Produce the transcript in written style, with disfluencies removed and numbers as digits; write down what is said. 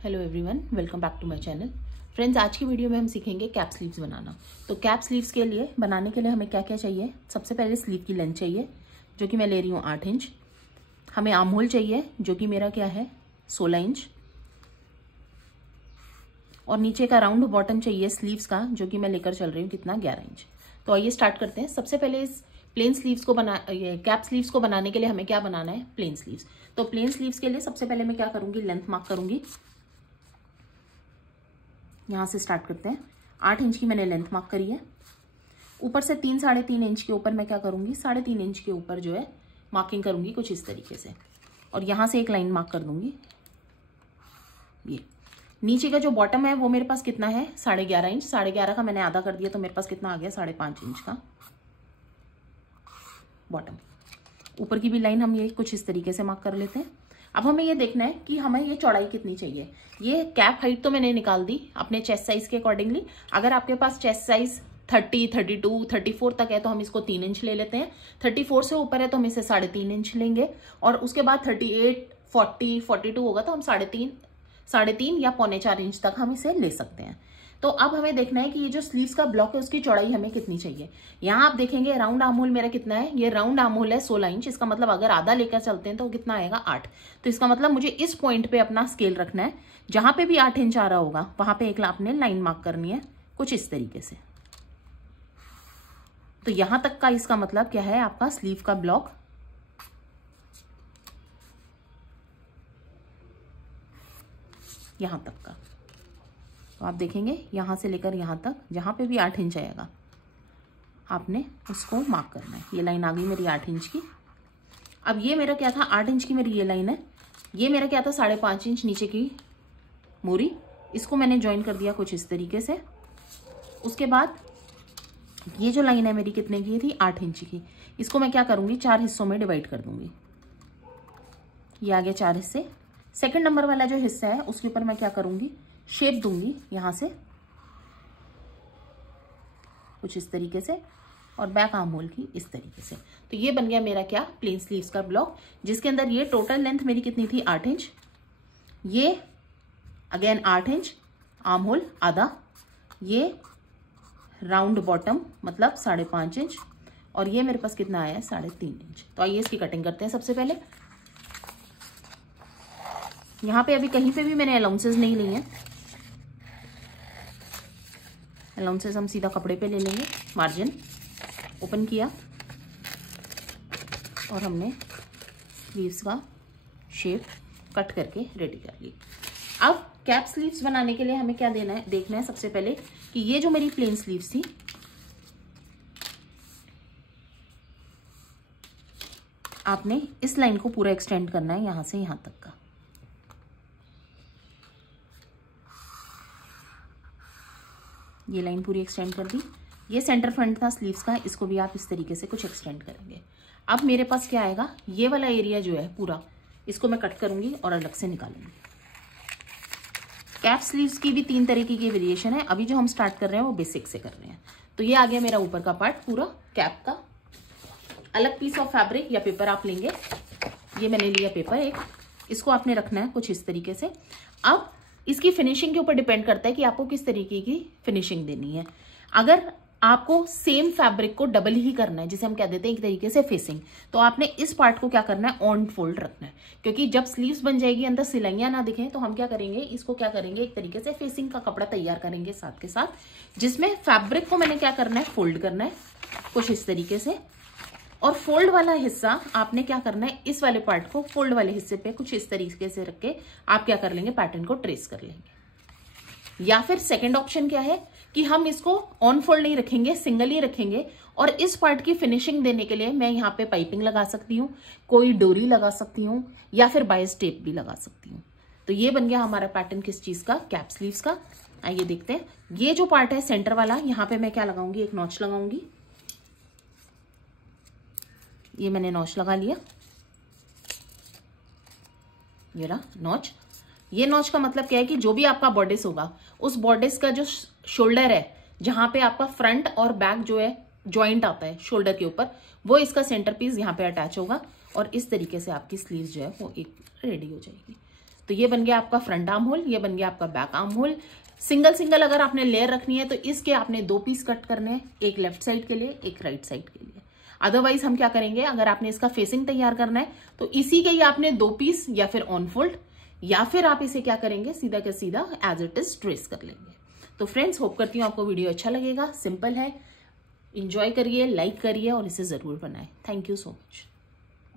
Hello everyone, welcome back to my channel. Friends, आज की video में हम सीखेंगे कैप स्लीव्स बनाना। तो कैप स्लीव्स के लिए बनाने के लिए हमें क्या क्या चाहिए। सबसे पहले स्लीव की लेंथ चाहिए, जो कि मैं ले रही हूँ 8 इंच। हमें आर्म होल चाहिए, जो कि मेरा क्या है 16 इंच। और नीचे का राउंड बॉटम चाहिए स्लीव्स का, जो कि मैं लेकर चल रही हूँ कितना 11 इंच। तो आइए स्टार्ट करते हैं। सबसे पहले इस प्लेन स्लीव्स को कैप स्लीव्स को बनाने के लिए हमें क्या बनाना है, प्लेन स्लीव्स। तो प्लेन स्लीव्स के लिए सबसे पहले मैं क्या करूंगी, लेंथ मार्क करूंगी। यहाँ से स्टार्ट करते हैं। 8 इंच की मैंने लेंथ मार्क करी है। ऊपर से 3-3.5 इंच के ऊपर मैं क्या करूंगी, 3.5 इंच के ऊपर जो है मार्किंग करूंगी कुछ इस तरीके से। और यहाँ से एक लाइन मार्क कर दूंगी। ये नीचे का जो बॉटम है वो मेरे पास कितना है 11.5 इंच। 11.5 का मैंने आधा कर दिया, तो मेरे पास कितना आ गया 5.5 इंच का बॉटम। ऊपर की भी लाइन हम ये कुछ इस तरीके से मार्क कर लेते हैं। अब हमें ये देखना है कि हमें ये चौड़ाई कितनी चाहिए। ये कैप हाइट तो मैंने निकाल दी अपने चेस्ट साइज के अकॉर्डिंगली। अगर आपके पास चेस्ट साइज 30, 32, 34 तक है तो हम इसको 3 इंच ले लेते हैं। 34 से ऊपर है तो हम इसे 3.5 इंच लेंगे। और उसके बाद 38, 40, 42 होगा तो हम 3.5 या 3.25 इंच तक हम इसे ले सकते हैं। तो अब हमें देखना है कि ये जो स्लीव्स का ब्लॉक है उसकी चौड़ाई हमें कितनी चाहिए। यहाँ आप देखेंगे राउंड आर्म होल मेरा कितना है, ये राउंड आर्म होल है 16 इंच। इसका मतलब अगर आधा लेकर चलते हैं तो कितना आएगा 8। तो इसका मतलब मुझे इस पॉइंट पे अपना स्केल रखना है। जहां पे भी 8 इंच आ रहा होगा वहां पे एक आपने लाइन मार्क करनी है कुछ इस तरीके से। तो यहां तक का इसका मतलब क्या है, आपका स्लीव का ब्लॉक यहां तक का। तो आप देखेंगे यहां से लेकर यहां तक जहां पे भी 8 इंच आएगा आपने उसको मार्क करना है। ये लाइन आ गई मेरी 8 इंच की। अब ये मेरा क्या था 8 इंच की मेरी ये लाइन है। ये मेरा क्या था 5.5 इंच नीचे की मूरी। इसको मैंने ज्वाइन कर दिया कुछ इस तरीके से। उसके बाद ये जो लाइन है मेरी कितने की थी 8 इंच की। इसको मैं क्या करूंगी 4 हिस्सों में डिवाइड कर दूंगी। ये आ गया 4 हिस्से। सेकंड नंबर वाला जो हिस्सा है उसके ऊपर मैं क्या करूंगी, शेप दूंगी यहां से कुछ इस तरीके से और बैक आर्म होल की इस तरीके से। तो ये बन गया मेरा क्या प्लेन स्लीव्स का ब्लॉक, जिसके अंदर ये टोटल लेंथ मेरी कितनी थी 8 इंच। ये अगेन 8 इंच, आर्म होल आधा, ये राउंड बॉटम मतलब 5.5 इंच, और ये मेरे पास कितना आया 3.5 इंच। तो आइए इसकी कटिंग करते हैं। सबसे पहले यहाँ पे अभी कहीं पे भी मैंने अलाउंसेस नहीं ली हैं। अलाउंसेस हम सीधा कपड़े पे ले लेंगे। मार्जिन ओपन किया और हमने स्लीव्स का शेप कट करके रेडी कर ली। अब कैप स्लीव्स बनाने के लिए हमें क्या देना है, देखना है सबसे पहले कि ये जो मेरी प्लेन स्लीव्स थी आपने इस लाइन को पूरा एक्सटेंड करना है यहां से यहां तक का। ये लाइन पूरी एक्सटेंड कर दी। ये सेंटर फ्रंट था स्लीव्स का, इसको भी आप इस तरीके से कुछ एक्सटेंड करेंगे। अब मेरे पास क्या आएगा, ये वाला एरिया जो है पूरा इसको मैं कट करूंगी और अलग से निकालूंगी। कैप स्लीव्स की भी 3 तरीके की वेरिएशन है। अभी जो हम स्टार्ट कर रहे हैं वो बेसिक से कर रहे हैं। तो ये आ गया मेरा ऊपर का पार्ट पूरा कैप का। अलग पीस ऑफ फैब्रिक या पेपर आप लेंगे। ये मैंने लिया पेपर एक, इसको आपने रखना है कुछ इस तरीके से। अब इसकी फिनिशिंग के ऊपर डिपेंड करता है कि आपको किस तरीके की फिनिशिंग देनी है। अगर आपको सेम फैब्रिक को डबल ही करना है, जिसे हम कह देते हैं एक तरीके से फेसिंग, तो आपने इस पार्ट को क्या करना है ऑन फोल्ड रखना है। क्योंकि जब स्लीव्स बन जाएगी अंदर सिलाइयां ना दिखें तो हम क्या करेंगे, इसको क्या करेंगे एक तरीके से फेसिंग का कपड़ा तैयार करेंगे साथ के साथ, जिसमें फैब्रिक को मैंने क्या करना है फोल्ड करना है कुछ इस तरीके से। और फोल्ड वाला हिस्सा आपने क्या करना है, इस वाले पार्ट को फोल्ड वाले हिस्से पे कुछ इस तरीके से रख के आप क्या कर लेंगे, पैटर्न को ट्रेस कर लेंगे। या फिर सेकंड ऑप्शन क्या है कि हम इसको ऑन फोल्ड नहीं रखेंगे, सिंगल ही रखेंगे। और इस पार्ट की फिनिशिंग देने के लिए मैं यहाँ पे पाइपिंग लगा सकती हूँ, कोई डोरी लगा सकती हूँ, या फिर बाइस टेप भी लगा सकती हूँ। तो ये बन गया हमारा पैटर्न किस चीज का, कैप स्लीव्स का। आइए देखते हैं। ये जो पार्ट है सेंटर वाला, यहाँ पे मैं क्या लगाऊंगी, एक नॉच लगाऊंगी। ये मैंने नॉच लगा लिया, ये रहा नॉच। ये नॉच का मतलब क्या है कि जो भी आपका बॉर्डेस होगा उस बॉर्डेस का जो शोल्डर है, जहां पे आपका फ्रंट और बैक जो है ज्वाइंट आता है शोल्डर के ऊपर, वो इसका सेंटर पीस यहाँ पे अटैच होगा और इस तरीके से आपकी स्लीव्स जो है वो एक रेडी हो जाएगी। तो ये बन गया आपका फ्रंट आर्म होल, ये बन गया आपका back arm hole. Single single अगर आपने लेयर रखनी है तो इसके आपने 2 पीस कट करने हैं, एक लेफ्ट साइड के लिए, एक राइट साइड के लिए। अदरवाइज हम क्या करेंगे, अगर आपने इसका फेसिंग तैयार करना है तो इसी के ही आपने 2 पीस या फिर ऑन फोल्ड, या फिर आप इसे क्या करेंगे, सीधा का सीधा एज इट इज ट्रेस कर लेंगे। तो फ्रेंड्स, होप करती हूँ आपको वीडियो अच्छा लगेगा। सिंपल है, इंजॉय करिए, लाइक करिए और इसे जरूर बनाएं। Thank you so much.